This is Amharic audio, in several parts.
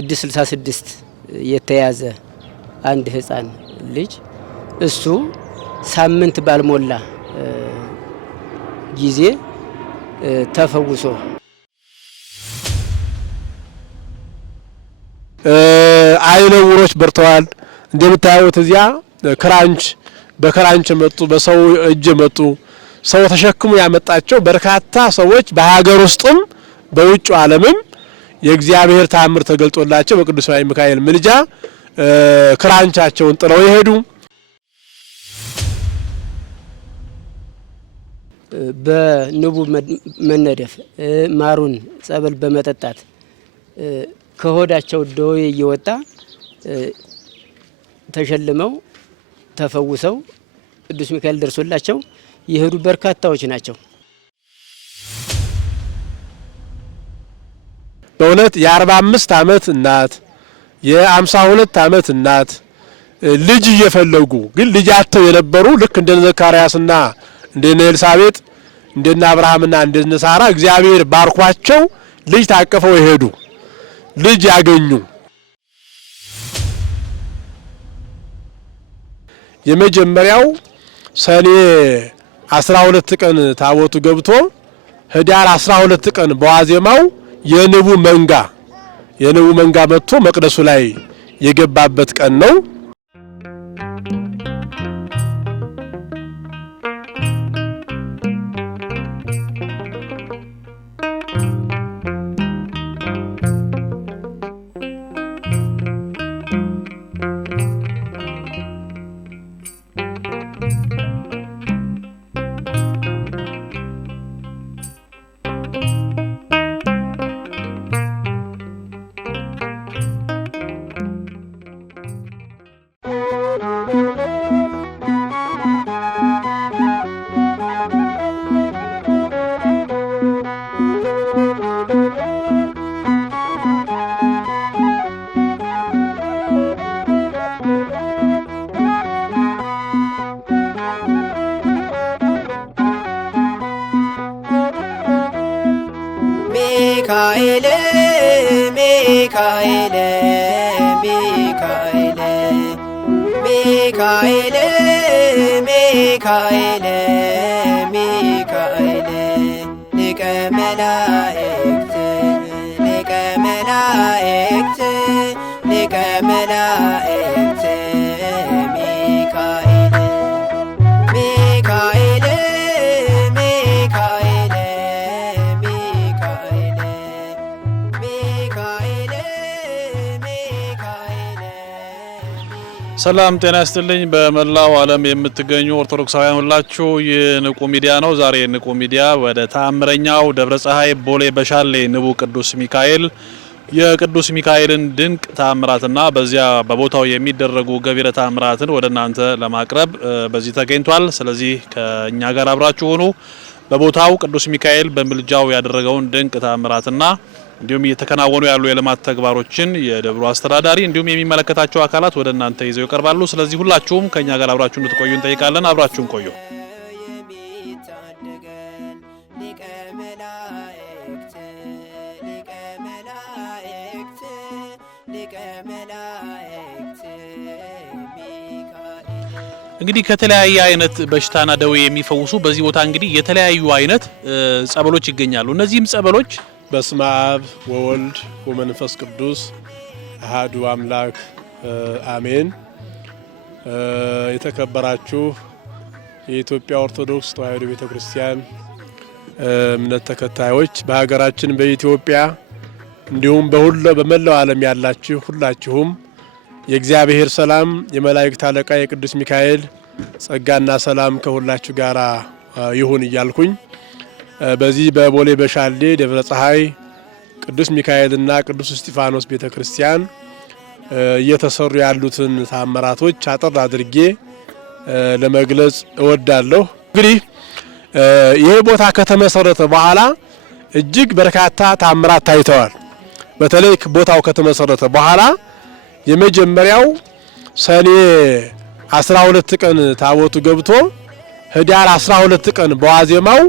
666 የተያዘ አንድ ህፃን ልጅ እሱ ሳምንት ባልሞላ ጊዜ ተፈውሶ አይነ ዕውሮች በርተዋል። እንደምታዩት እዚያ ክራንች በክራንች መጡ፣ በሰው እጅ መጡ። ሰው ተሸክሙ ያመጣቸው በርካታ ሰዎች በሀገር ውስጥም በውጭ ዓለምም የእግዚአብሔር ተአምር ተገልጦላቸው በቅዱስ ሚካኤል ምልጃ ክራንቻቸውን ጥለው ይሄዱ። በንቡ መነደፍ ማሩን ጸበል በመጠጣት ከሆዳቸው ደዌ እየወጣ ተሸልመው ተፈውሰው ቅዱስ ሚካኤል ደርሶላቸው የሄዱ በርካታዎች ናቸው። በእውነት የ45 ዓመት እናት የ52 ዓመት እናት ልጅ እየፈለጉ ግን ልጅ አጥተው የነበሩ ልክ እንደ ዘካርያስና እንደ ኤልሳቤጥ እንደ አብርሃምና እንደ ሳራ እግዚአብሔር ባርኳቸው ልጅ ታቀፈው ይሄዱ ልጅ ያገኙ። የመጀመሪያው ሰኔ 12 ቀን ታቦቱ ገብቶ ህዳር 12 ቀን በዋዜማው የንቡ መንጋ መጥቶ መቅደሱ ላይ የገባበት ቀን ነው። ሚካኤል ሚካኤል ሚካኤል ሚካኤል ሚካኤል ሚካኤል ሊቀ መላእክት ሊቀ መላእክት ሊቀ መላእክት ሚካኤል ሚካኤል ሚካኤል ሚካኤል ሚካኤል ሚካኤል። ሰላም ጤና ይስጥልኝ። በመላው ዓለም የምትገኙ ኦርቶዶክሳውያን ሁላችሁ የንቁ ሚዲያ ነው። ዛሬ ንቁ ሚዲያ ወደ ተአምረኛው ደብረ ፀሐይ ቦሌ በሻሌ ንቡ ቅዱስ ሚካኤል የቅዱስ ሚካኤልን ድንቅ ተአምራትና በዚያ በቦታው የሚደረጉ ገቢረ ተአምራትን ወደ እናንተ ለማቅረብ በዚህ ተገኝቷል። ስለዚህ ከኛ ጋር አብራችሁ ሆኑ። በቦታው ቅዱስ ሚካኤል በምልጃው ያደረገውን ድንቅ ተአምራትና እንዲሁም እየተከናወኑ ያሉ የልማት ተግባሮችን የደብሩ አስተዳዳሪ እንዲሁም የሚመለከታቸው አካላት ወደ እናንተ ይዘው ይቀርባሉ። ስለዚህ ሁላችሁም ከኛ ጋር አብራችሁ እንድትቆዩ እንጠይቃለን። አብራችሁን ቆዩ። እንግዲህ ከተለያየ አይነት በሽታና ደዌ የሚፈውሱ በዚህ ቦታ እንግዲህ የተለያዩ አይነት ጸበሎች ይገኛሉ። እነዚህም ጸበሎች በስመ አብ ወወልድ ወመንፈስ ቅዱስ አሐዱ አምላክ አሜን። የተከበራችሁ የኢትዮጵያ ኦርቶዶክስ ተዋሕዶ ቤተክርስቲያን እምነት ተከታዮች በሀገራችን በኢትዮጵያ እንዲሁም በመላው ዓለም ያላችሁ ሁላችሁም የእግዚአብሔር ሰላም የመላእክት አለቃ የቅዱስ ሚካኤል ጸጋና ሰላም ከሁላችሁ ጋር ይሁን እያልኩኝ በዚህ በቦሌ በሻሌ ደብረ ፀሐይ ቅዱስ ሚካኤልና ቅዱስ እስጢፋኖስ ቤተክርስቲያን እየተሰሩ ያሉትን ተአምራቶች አጠር አድርጌ ለመግለጽ እወዳለሁ። እንግዲህ ይሄ ቦታ ከተመሰረተ በኋላ እጅግ በርካታ ተአምራት ታይተዋል። በተለይ ቦታው ከተመሰረተ በኋላ የመጀመሪያው ሰኔ 12 ቀን ታቦቱ ገብቶ ህዳር 12 ቀን በዋዜማው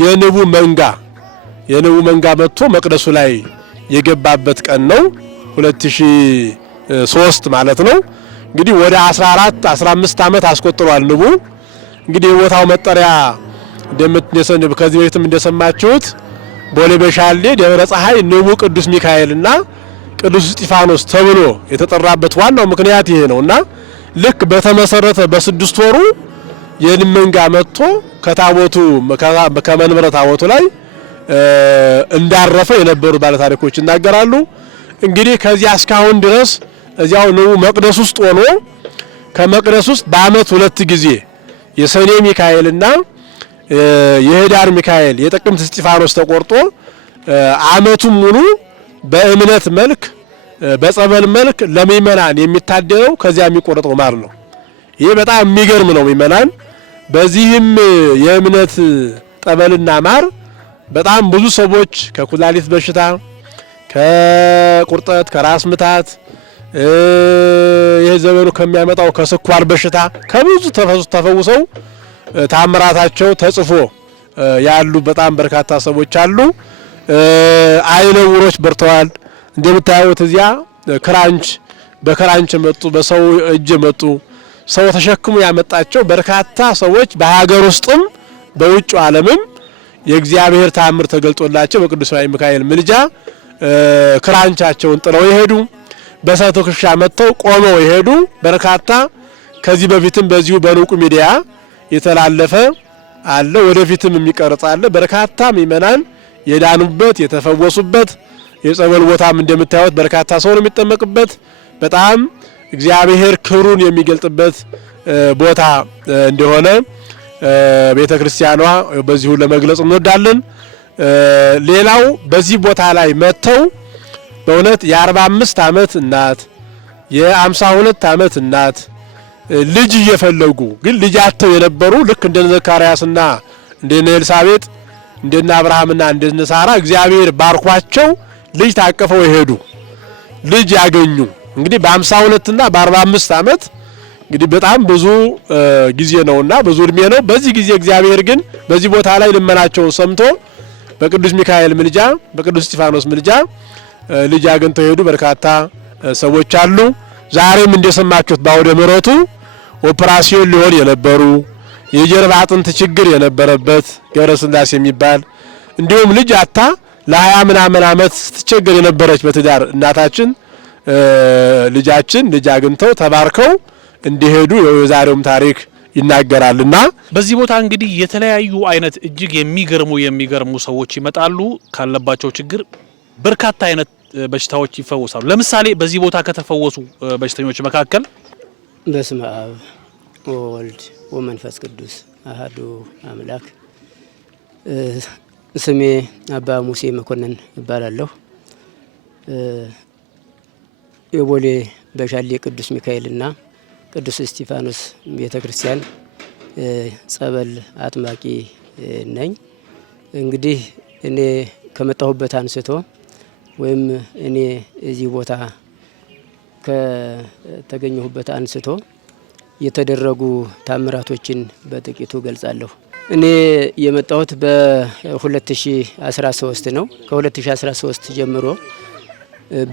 የንቡ መንጋ መጥቶ መቅደሱ ላይ የገባበት ቀን ነው። 2003 ማለት ነው። እንግዲህ ወደ 14 15 ዓመት አስቆጥሯል ንቡ። እንግዲህ የቦታው መጠሪያ ከዚህ በፊትም እንደሰማችሁት ቦሌ በሻሌ ደብረ ፀሐይ ንቡ ቅዱስ ሚካኤልና ቅዱስ እስጢፋኖስ ተብሎ የተጠራበት ዋናው ምክንያት ይሄ ነውና ልክ በተመሰረተ በ6 ወሩ የንመንጋ መጥቶ ከታቦቱ ከመንበረ ታቦቱ ላይ እንዳረፈ የነበሩ ባለታሪኮች ይናገራሉ። እንግዲህ ከዚያ እስካሁን ድረስ እዚያው ንቡ መቅደስ ውስጥ ሆኖ ከመቅደስ ውስጥ በአመት 2 ጊዜ የሰኔ ሚካኤልና የህዳር ሚካኤል የጥቅምት እስጢፋኖስ ተቆርጦ አመቱን ሙሉ በእምነት መልክ በጸበል መልክ ለምእመናን የሚታደለው ከዚያ የሚቆረጠው ማር ነው። ይሄ በጣም የሚገርም ነው ምእመናን። በዚህም የእምነት ጠበልና ማር በጣም ብዙ ሰዎች ከኩላሊት በሽታ፣ ከቁርጠት፣ ከራስ ምታት ይሄ ዘመኑ ከሚያመጣው ከስኳር በሽታ ከብዙ ተፈውሰው ታምራታቸው ተጽፎ ያሉ በጣም በርካታ ሰዎች አሉ። አይነ ዕውሮች በርተዋል። እንደምታዩት እዚያ በክራንች መጡ፣ በሰው እጅ መጡ። ሰው ተሸክሞ ያመጣቸው በርካታ ሰዎች በሀገር ውስጥም በውጭ ዓለምም የእግዚአብሔር ታምር ተገልጦላቸው በቅዱስ ሚካኤል ምልጃ ክራንቻቸውን ጥለው ይሄዱ። በሰዓቱ ክሻ መጥተው ቆመው ይሄዱ በርካታ። ከዚህ በፊትም በዚሁ በንቁ ሚዲያ የተላለፈ አለ፣ ወደፊትም የሚቀርጽ አለ። በርካታ ምእመናን የዳኑበት የተፈወሱበት የጸበል ቦታም እንደምታዩት በርካታ ሰው ነው የሚጠመቅበት። በጣም እግዚአብሔር ክብሩን የሚገልጥበት ቦታ እንደሆነ ቤተክርስቲያኗ በዚሁ ለመግለጽ እንወዳለን። ሌላው በዚህ ቦታ ላይ መጥተው በእውነት የ45 ዓመት እናት የ52 ዓመት እናት ልጅ እየፈለጉ ግን ልጃቸው የነበሩ ልክ እንደነ ዘካርያስና እንደነ ኤልሳቤጥ እንደነ አብርሃምና እንደነ ሳራ እግዚአብሔር ባርኳቸው ልጅ ታቀፈው ይሄዱ ልጅ ያገኙ። እንግዲህ በ52 እና በ45 ዓመት እንግዲህ በጣም ብዙ ጊዜ ነውና ብዙ እድሜ ነው። በዚህ ጊዜ እግዚአብሔር ግን በዚህ ቦታ ላይ ልመናቸውን ሰምቶ በቅዱስ ሚካኤል ምልጃ በቅዱስ እስጢፋኖስ ምልጃ ልጅ አግኝተው ሄዱ በርካታ ሰዎች አሉ። ዛሬም እንደሰማችሁት ባውደ ምሕረቱ ኦፕራሲዮን ሊሆን የነበሩ የጀርባ አጥንት ችግር የነበረበት ገብረስላሴ የሚባል እንዲሁም ልጅ አታ ለ20 ምናምን ዓመት ስትቸገር የነበረች በትዳር እናታችን ልጅ አግኝተው ተባርከው እንዲሄዱ የዛሬውም ታሪክ ይናገራልና በዚህ ቦታ እንግዲህ የተለያዩ አይነት እጅግ የሚገርሙ ሰዎች ይመጣሉ። ካለባቸው ችግር በርካታ አይነት በሽታዎች ይፈወሳሉ። ለምሳሌ በዚህ ቦታ ከተፈወሱ በሽተኞች መካከል በስመ አብ ወወልድ ወመንፈስ ቅዱስ አሐዱ አምላክ። ስሜ አባ ሙሴ መኮንን እባላለሁ። የቦሌ በሻሌ ቅዱስ ሚካኤልና ቅዱስ እስጢፋኖስ ቤተክርስቲያን ጸበል አጥማቂ ነኝ። እንግዲህ እኔ ከመጣሁበት አንስቶ ወይም እኔ እዚህ ቦታ ከተገኘሁበት አንስቶ የተደረጉ ታምራቶችን በጥቂቱ ገልጻለሁ። እኔ የመጣሁት በ2013 ነው። ከ2013 ጀምሮ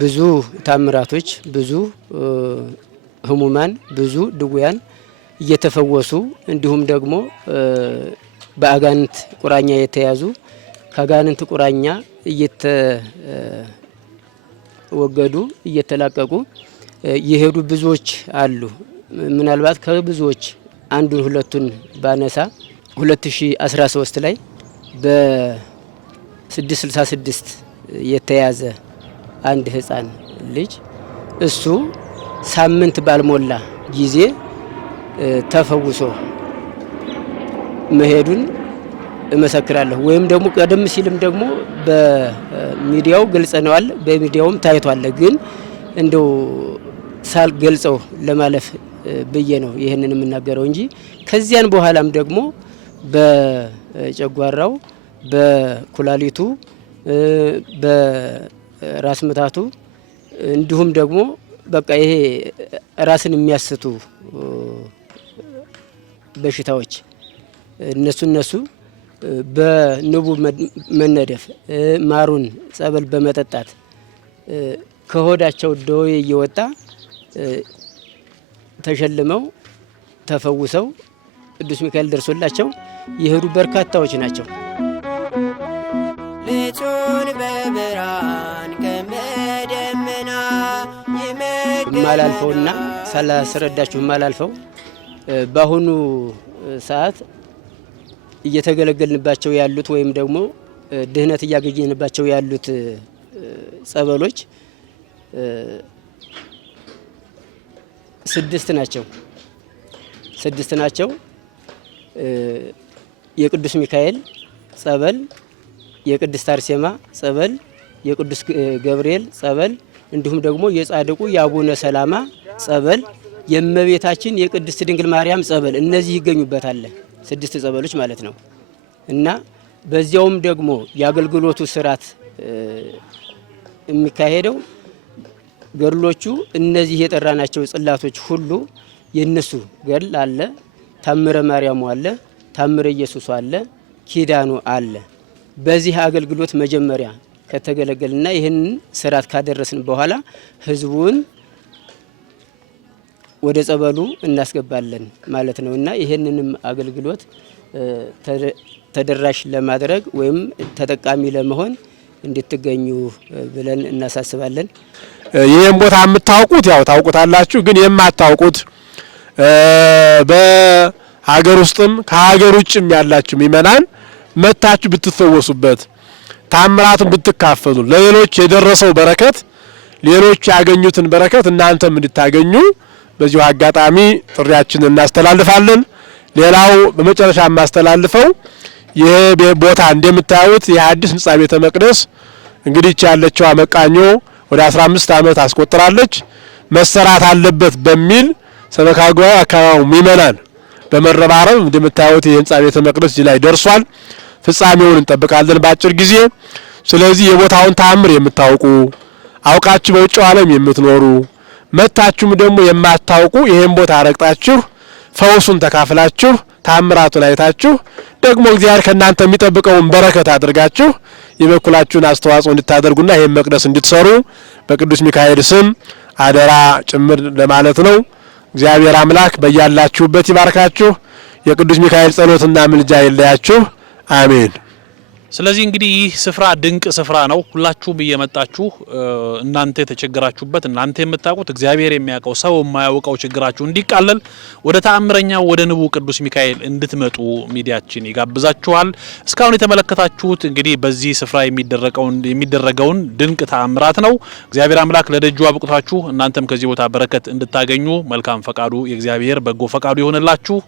ብዙ ታምራቶች፣ ብዙ ህሙማን፣ ብዙ ድውያን እየተፈወሱ እንዲሁም ደግሞ በአጋንንት ቁራኛ የተያዙ ከአጋንንት ቁራኛ እየተወገዱ እየተላቀቁ የሄዱ ብዙዎች አሉ። ምናልባት ከብዙዎች አንዱን ሁለቱን ባነሳ 2013 ላይ በ666 የተያዘ አንድ ህፃን ልጅ እሱ ሳምንት ባልሞላ ጊዜ ተፈውሶ መሄዱን እመሰክራለሁ። ወይም ደግሞ ቀደም ሲልም ደግሞ በሚዲያው ገልጸነዋል፣ በሚዲያውም ታይቷል። ግን እንደው ሳልገልጸው ለማለፍ ብዬ ነው ይህንን የምናገረው እንጂ ከዚያን በኋላም ደግሞ በጨጓራው፣ በኩላሊቱ፣ በራስ ምታቱ እንዲሁም ደግሞ በቃ ይሄ ራስን የሚያስቱ በሽታዎች እነሱ በንቡ መነደፍ ማሩን ጸበል በመጠጣት ከሆዳቸው ደዌ እየወጣ ተሸልመው ተፈውሰው ቅዱስ ሚካኤል ደርሶላቸው የሄዱ በርካታዎች ናቸው። ልጹን በብርሃን ከመደመና ማላልፈውና ሳላስረዳችሁ ማላልፈው በአሁኑ ሰዓት እየተገለገልንባቸው ያሉት ወይም ደግሞ ድህነት እያገኘንባቸው ያሉት ጸበሎች 6 ናቸው። 6 ናቸው። የቅዱስ ሚካኤል ጸበል፣ የቅድስት አርሴማ ጸበል፣ የቅዱስ ገብርኤል ጸበል እንዲሁም ደግሞ የጻድቁ የአቡነ ሰላማ ጸበል፣ የእመቤታችን የቅድስት ድንግል ማርያም ጸበል እነዚህ ይገኙበታል። 6 ጸበሎች ማለት ነው። እና በዚያውም ደግሞ የአገልግሎቱ ስርዓት የሚካሄደው ገድሎቹ እነዚህ የጠራናቸው ጽላቶች ሁሉ የነሱ ገድል አለ። ታምረ ማርያሙ አለ፣ ታምረ ኢየሱስ አለ፣ ኪዳኑ አለ። በዚህ አገልግሎት መጀመሪያ ከተገለገልና ይህንን ስርዓት ካደረስን በኋላ ህዝቡን ወደ ጸበሉ እናስገባለን ማለት ነው። እና ይህንንም አገልግሎት ተደራሽ ለማድረግ ወይም ተጠቃሚ ለመሆን እንድትገኙ ብለን እናሳስባለን። ይህን ቦታ የምታውቁት ያው ታውቁታላችሁ፣ ግን የማታውቁት በሀገር ውስጥም ከሀገር ውጭም ያላችሁ ምእመናን መታችሁ ብትፈወሱበት፣ ታምራቱን ብትካፈሉ፣ ለሌሎች የደረሰው በረከት ሌሎች ያገኙትን በረከት እናንተም እንድታገኙ በዚሁ አጋጣሚ ጥሪያችንን እናስተላልፋለን። ሌላው በመጨረሻ የማስተላልፈው ይሄ ቦታ እንደምታዩት የአዲስ ህንጻ ቤተ መቅደስ እንግዲህ ያለችው መቃኞ ወደ 15 ዓመት አስቆጥራለች። መሰራት አለበት በሚል ሰበካ ጉባኤ አካባቢው ምእመናን በመረባረብ እንደምታዩት የህንጻ ቤተ መቅደስ ላይ ደርሷል። ፍጻሜውን እንጠብቃለን በአጭር ጊዜ። ስለዚህ የቦታውን ተአምር የምታውቁ አውቃችሁ በውጭው ዓለም የምትኖሩ መታችሁም ደግሞ የማታውቁ ይሄን ቦታ ረግጣችሁ ፈውሱን ተካፍላችሁ ተአምራቱን አይታችሁ ደግሞ እግዚአብሔር ከእናንተ የሚጠብቀውን በረከት አድርጋችሁ የበኩላችሁን አስተዋጽኦ እንድታደርጉና ይሄን መቅደስ እንድትሰሩ በቅዱስ ሚካኤል ስም አደራ ጭምር ለማለት ነው። እግዚአብሔር አምላክ በያላችሁበት ይባርካችሁ። የቅዱስ ሚካኤል ጸሎትና ምልጃ ይለያችሁ። አሜን። ስለዚህ እንግዲህ ይህ ስፍራ ድንቅ ስፍራ ነው። ሁላችሁም እየመጣችሁ እናንተ የተቸገራችሁበት እናንተ የምታውቁት እግዚአብሔር የሚያውቀው ሰው የማያውቀው ችግራችሁ እንዲቃለል ወደ ተአምረኛው ወደ ንቡ ቅዱስ ሚካኤል እንድትመጡ ሚዲያችን ይጋብዛችኋል። እስካሁን የተመለከታችሁት እንግዲህ በዚህ ስፍራ የሚደረገውን ድንቅ ተአምራት ነው። እግዚአብሔር አምላክ ለደጁ አብቅቷችሁ እናንተም ከዚህ ቦታ በረከት እንድታገኙ መልካም ፈቃዱ የእግዚአብሔር በጎ ፈቃዱ ይሆንላችሁ።